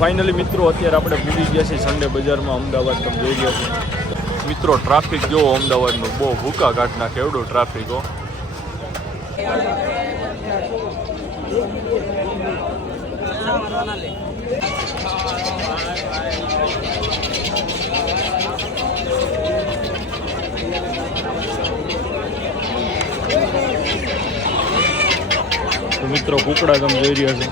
Finally મિત્રો અત્યારે આપણે પૂરી ગયા છીએ સન્ડે બજારમાં અમદાવાદ. તમે જોઈ રહ્યા છો મિત્રો, ટ્રાફિક જોવો અમદાવાદનું, બહુ ભૂકા કાઢ નાખે એવડો ટ્રાફિક હો. તો મિત્રો કુકડા તમે જોઈ રહ્યા છો.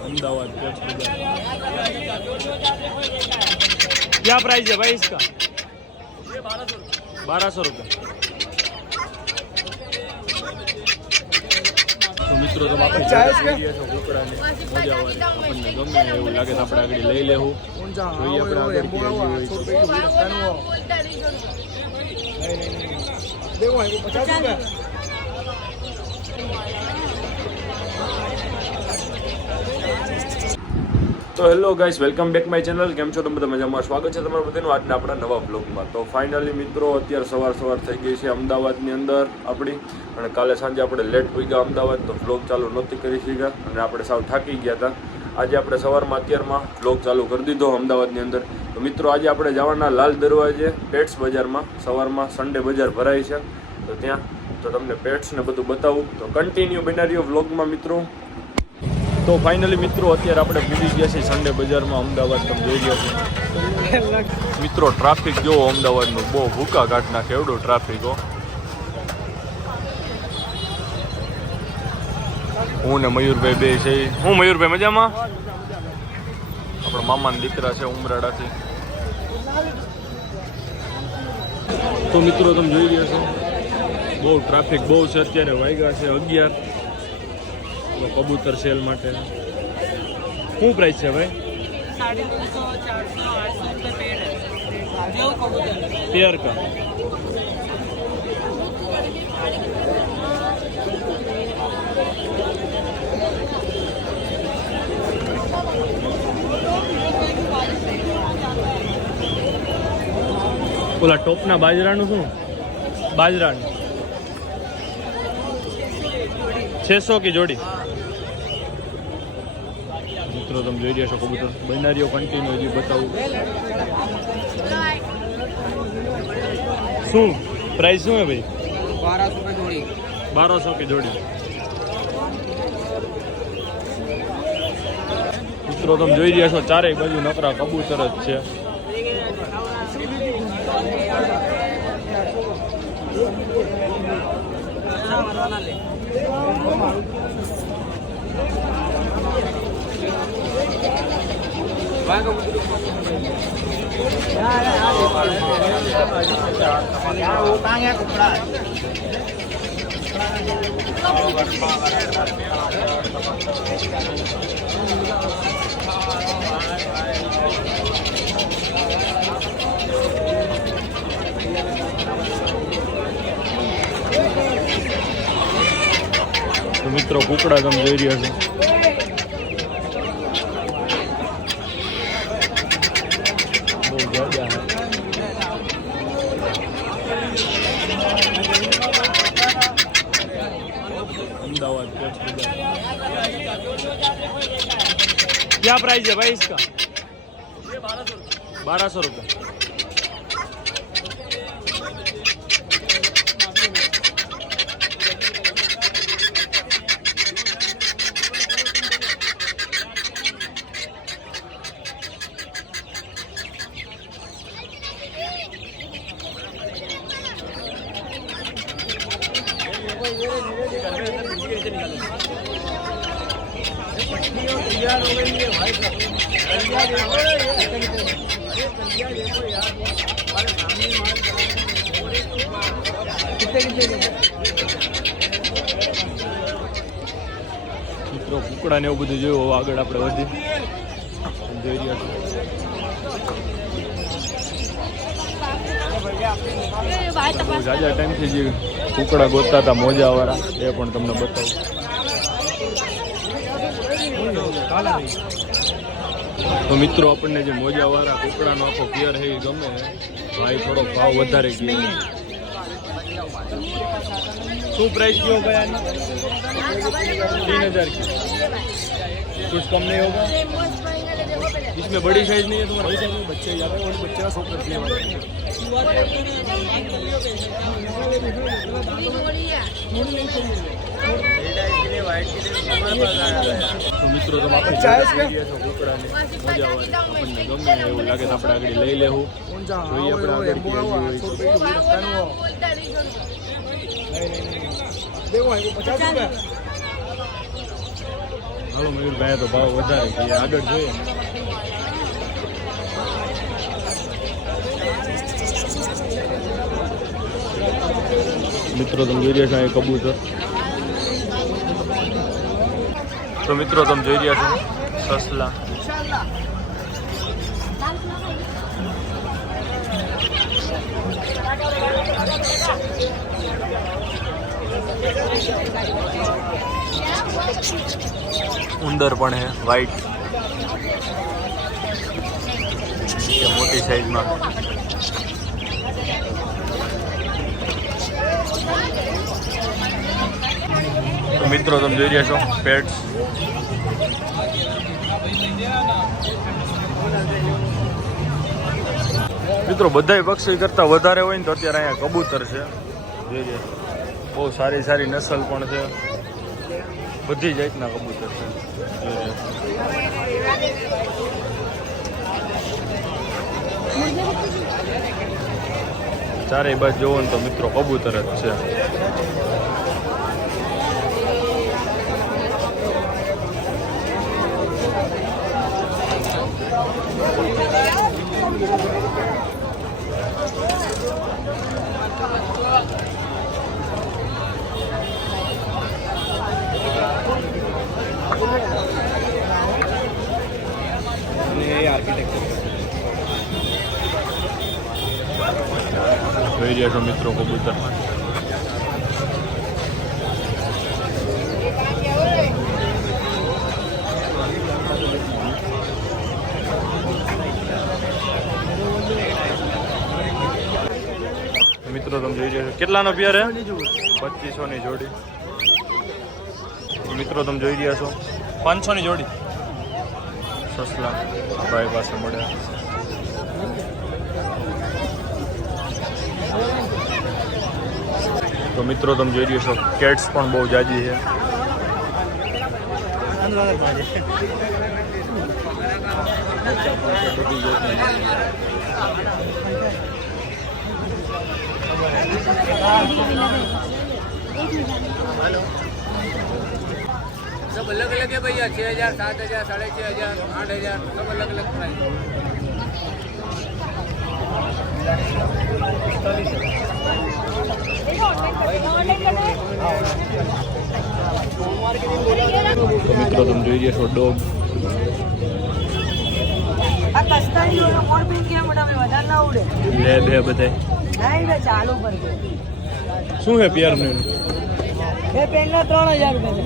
अहमदाबाद क्या प्राइस है भाई इसका? 1200 रुपये. મિત્રો તમે આપણે કુકડાને મજા આવે, આપણને ગમે એવું લાગે તો આપણે આગળ લઈ લેવું જોઈએ. આપણે આગળ તો hello guys, welcome back my channel. કેમ છો તમે બધા? મજામાં? સ્વાગત છે તમારું બધાનું આજના આપણા નવા બ્લોગમાં. તો ફાઇનલી મિત્રો અત્યારે સવાર થઈ ગઈ છે અમદાવાદની અંદર આપણી, અને કાલે સાંજે આપણે લેટ હોઈ ગયા અમદાવાદ, તો બ્લોગ ચાલુ નહોતી કરી શક્યા અને આપણે સાવ થાકી ગયા હતા. આજે આપણે સવારમાં અત્યારમાં બ્લોગ ચાલુ કરી દીધો અમદાવાદની અંદર. તો મિત્રો આજે આપણે જવાના લાલ દરવાજે પેટ્સ બજારમાં. સવારમાં સન્ડે બજાર ભરાય છે તો ત્યાં તો તમને પેટ્સને બધું બતાવું, તો કન્ટિન્યુ બના રહ્યો વ્લોગમાં મિત્રો. તો ફાઇનલી મિત્રો અત્યારે આપણે પૂરી ગયા છીએ સન્ડે બજારમાં અમદાવાદ. તમે જોઈ રહ્યા છો મિત્રો, ટ્રાફિક જોવો અમદાવાદનું, બહુ ભૂકા કાઢ નાખે એવડો ટ્રાફિક હો. હું ને મયુરભાઈ બે છે. હું મયુરભાઈ મજામાં? આપણા મામાના દીકરા છે ઉમરાડાથી. તો મિત્રો તમે જોઈ રહ્યા છો બહુ ટ્રાફિક બહુ છે. અત્યારે વાગ્યા છે 11. કબૂતર સેલ માટે શું પ્રાઇસ છે ભાઈ? 350-400 पेड़ का. ઓલા ટોપના બાજરાનું શું? બાજરાનું 600 की जोड़ी. મિત્રો તમે જોઈ રહ્યા છો કબૂતર બનારીઓ કન્ટિન્યુ હજી બતાવું. શું પ્રાઇસ શું હે ભાઈ? 1200 की जोड़ी. મિત્રો તમે જોઈ રહ્યા છો ચારેય બાજુ નકરા કબૂતર જ છે. તો મિત્રો કુકડા તમે જોઈ રહ્યા છો. अहमदाबाद क्या प्राइस है भाई इसका? 1200 रुपये. મિત્રો કુકડા ને એવું બધું જોયું. આગળ આપણે વધી જોઈ રહ્યા છીએ જાજા ટાઈમથી જે કુકડા ગોતતા હતા મોજા વાળા, એ પણ તમને બતાવું. તો મિત્રો આપણને જે મોજાવાળા કુકડાનો આખો પેર છે એ ગમે છે, ભાઈ થોડો ભાવ વધારે ગયો. શું प्राइस क्यों गया? 3000 की. कुछ कम नहीं होगा? इसमें बड़ी साइज नहीं है तुम्हारे साइज में? बच्चे यहाँ पे बच्चे का शौक रखने वाले. મિત્રો તમે કુકડાને મોજાવાળી આપણને ગમે એવું લાગે તો આપણે આગળ લઈ લેવું. જોઈએ આપણે આગળ હાલો મયુરભાઈ તો ભાવ વધારે છે, આગળ જોઈએ. મિત્રો તમે જોઈ રહ્યા છો અહીં કબૂતર. તો મિત્રો તમે જોઈ રહ્યા છો સસલા. ઉંદર પણ હે વ્હાઈટ મોટી સાઈઝમાં. તો મિત્રો તમે જોઈ રહ્યા છો પેટ્સ. મિત્રો બધાય પક્ષી કરતા વધારે હોય ને તો અત્યારે અહીંયા કબૂતર છે. જોઈ રહ્યા બહુ સારી સારી નસલ પણ છે, બધી જાતના કબૂતર છે. ચારેય બાજુ જોવો ને તો મિત્રો કબૂતર જ છે. જોઈ રહ્યા છો મિત્રો કબૂતરમાં. મિત્રો તમે જોઈ રહ્યા છો કેટલાનો પેર હે? 2500 ની જોડી. મિત્રો તમે જોઈ રહ્યા છો 500 ની જોડી સસલા ભાઈ પાસે મળે. તો મિત્રો તમે જોઈ રહ્યો છો કેટ્સ પણ બહુ જાજી છે. सब अलग अलग है भैया. 6000, 7000, 6500, 8000, सब अलग अलग प्राइस. તો મિત્રો તમે જોઈ રહ્યા છો ડોગ. આ કસ્તારી ઓલો મોર પીન કે મોટા મે વધારે ના ઉડે. લે બે બધાય નહીં રે ચાલુ પર દે. શું હે પેરનું? એ પેનના 3000 રૂપિયા છે.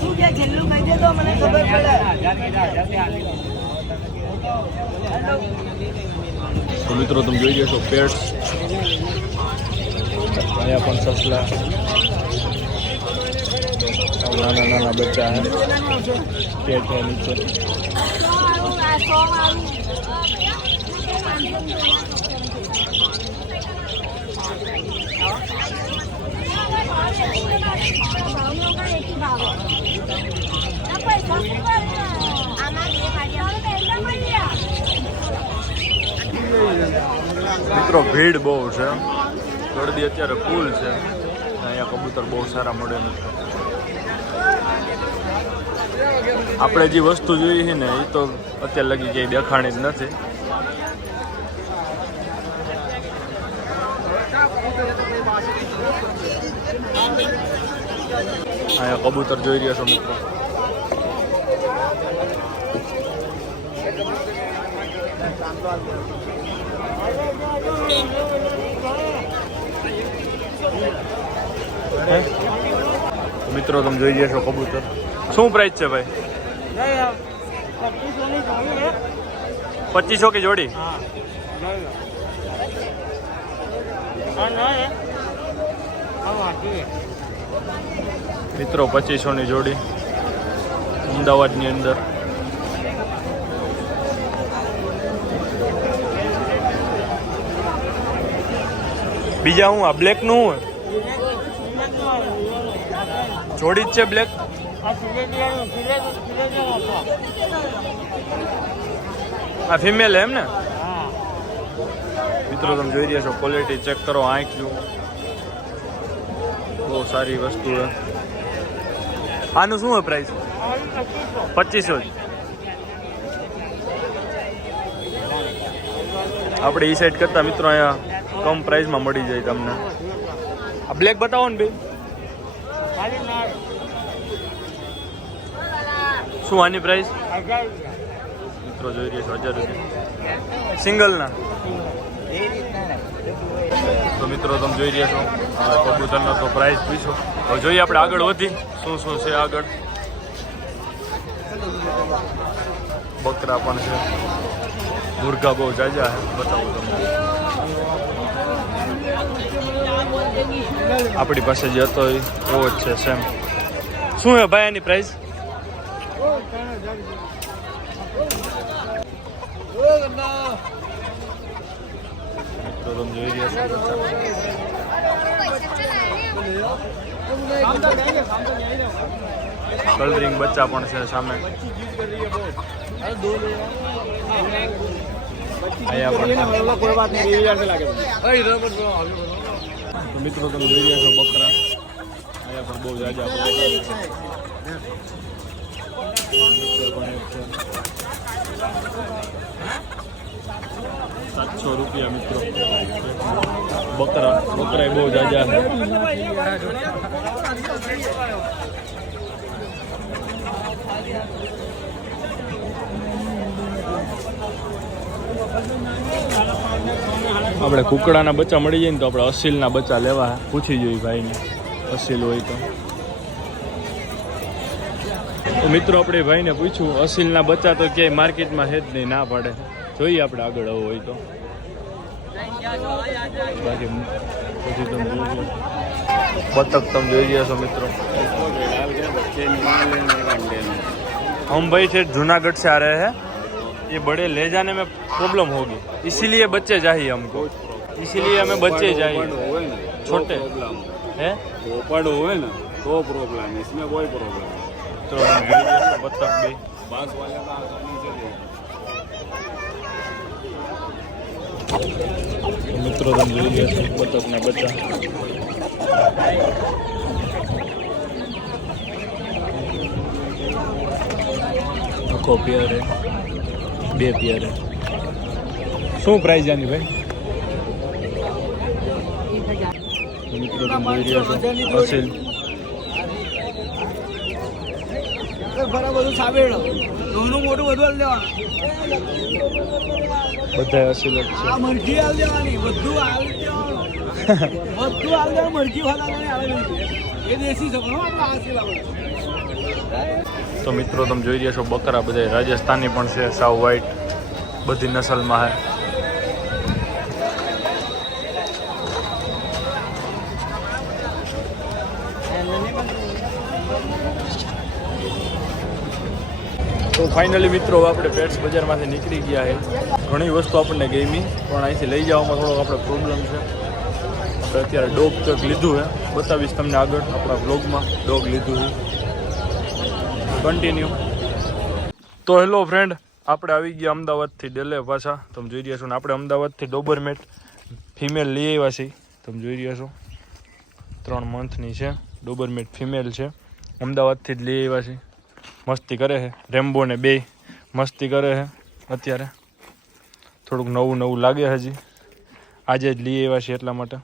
શું કે છેલ્લું કહી દે તો મને ખબર પડે. તો મિત્રો તમે જોઈ રહ્યા છો પેટ્સ. અહીંયા પણ સસલા, નાના નાના બચ્ચા હે. પેટ હે નીચે. મિત્રો ભીડ બહુ છે, ગળદી અત્યારે ફૂલ છે. અહીંયા કબૂતર બહુ સારા મળે મિત્રો. આપણે જે વસ્તુ જોઈએ છે ને એ તો અત્યારે લગી ક્યાંય દેખાણી જ નથી. અહીંયા કબૂતર જોઈ રહ્યા છો મિત્રો. મિત્રો તમે જોઈ રહ્યા છો કબૂતર. શું પ્રાઇસ છે ભાઈ? 2500 की जोड़ी. મિત્રો 2500 ની જોડી અમદાવાદની અંદર. બીજા હું આ બ્લેક નું હું જોડી જ છે બ્લેક. આ ફિમેલ એમ ને? મિત્રો તમે જોઈ રહ્યા છો ક્વોલિટી ચેક કરો. આંખ જો બહુ સારી વસ્તુ છે. આનું શું છે પ્રાઇસ? 2500 જ. આપણે ઈ સાઈડ કરતા મિત્રો અહીંયા કમ પ્રાઇસમાં મળી જાય તમને. આ બ્લેક બતાવો ને ભાઈ. શું આની પ્રાઇસ? મિત્રો જોઈ રહ્યા છો 1000 રૂપિયા સિંગલના. તો મિત્રો તમે જોઈ રહ્યા છો કબૂતરનો તો પ્રાઇસ પૂછો. હવે જોઈએ આપણે આગળ વધી શું શું છે આગળ. બકરા પણ છે, મુર્ગા બહુ જાજા છે. બતાવું તમને. આપણી પાસે જે હતો એ એવો જ છે સેમ. શું છે ભાઈ એની પ્રાઇસ? તો તમે જોઈ રહ્યા છો કલરિંગ બચ્ચા પણ છે સામે. તો મિત્રો તમે જોઈ રહ્યા છો બકરા અહીંયા પણ બહુ જાજા છે. 700 રૂપિયા મિત્રો બકરા એ બહુ જાજા છે. આપણે કુકડાના બચ્ચા મળી જાય ને તો આપણે અસીલના બચ્ચા લેવા પૂછી જોઈએ ભાઈને અસીલ હોય તો. મિત્રો આપણે ભાઈને પૂછ્યું અસીલના બચ્ચા તો ક્યાંય માર્કેટમાં છે જ નહીં, ના પાડે. જોઈએ આપણે આગળ આવું હોય તો. બાકી પછી તમે જોઈ બતક તમે જોઈ રહ્યા છો મિત્રો. हम भाई थे जूनागढ़ से आ रहे हैं. ये बड़े ले जाने में प्रॉब्लम होगी, इसीलिए बच्चे चाहिए हमको. इसीलिए हमें बच्चे चाहिए छोटे हैं. पोपड़ हुए ना तो प्रॉब्लम, इसमें कोई प्रॉब्लम नहीं. तो बतख भी बांस वाले का आसानी से दे. મિત્રો તમે જોઈ રહ્યા છો બતકના બચ્ચા. આખો પેર હે, 2 પેર હે. શું પ્રાઇસ આની ભાઈ? મિત્રો તમે જોઈ રહ્યા છો અસીલ. બધું સાબેડ નાનું મોટું બધું લેવાનું. બધા અસીલ જ છે. આ મરઘી આલ દેવાની, બધું આલ દેવાનું. બધું આલ દેવાનું. મરઘી વાળાને આવે એ દેશી છે પણ આપણે આસીલ આવે. તો મિત્રો તમે જોઈ રહ્યા છો બકરા બધા રાજસ્થાની પણ છે, સાવ વ્હાઈટ બધી નસલમાં છે. તો ફાઇનલી મિત્રો આપણે પેટ્સ બજારમાંથી નીકળી ગયા છે. ઘણી વસ્તુ આપણને ગમી પણ અહીંથી લઈ જવામાં થોડોક આપણે પ્રોબ્લેમ છે. આપણે અત્યારે ડોગ તક લીધું છે, બતાવીશ તમને આગળ આપણા બ્લોગમાં. ડોગ લીધું છે કન્ટિન્યુ. તો હેલો ફ્રેન્ડ, આપણે આવી ગયા અમદાવાદથી ડેલે પાછા. તમે જોઈ રહ્યા છો ને આપણે અમદાવાદથી ડોબરમેટ ફિમેલ લઈ આવ્યા છીએ. તમે જોઈ રહ્યા છો 3 મંથની છે. ડોબરમેટ ફિમેલ છે, અમદાવાદથી જ લઈ આવ્યા છીએ. મસ્તી કરે છે, રેમ્બો ને 2 મસ્તી કરે છે. અત્યારે થોડુંક નવું લાગે હજી, આજે જ લઈ આવ્યા છીએ એટલા માટે.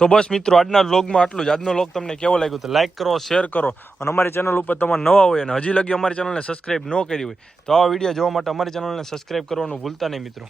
તો બસ મિત્રો આજના વ્લોગમાં આટલું જ. આજનો વ્લોગ તમને કેવો લાગ્યો તો લાઇક કરો, શેર કરો, અને અમારી ચેનલ ઉપર તમારે નવા હોય અને હજી લગી અમારી ચેનલને સબસ્ક્રાઈબ ન કરી હોય તો આવા વિડીયો જોવા માટે અમારી ચેનલને સબસ્ક્રાઈબ કરવાનું ભૂલતા નહીં મિત્રો.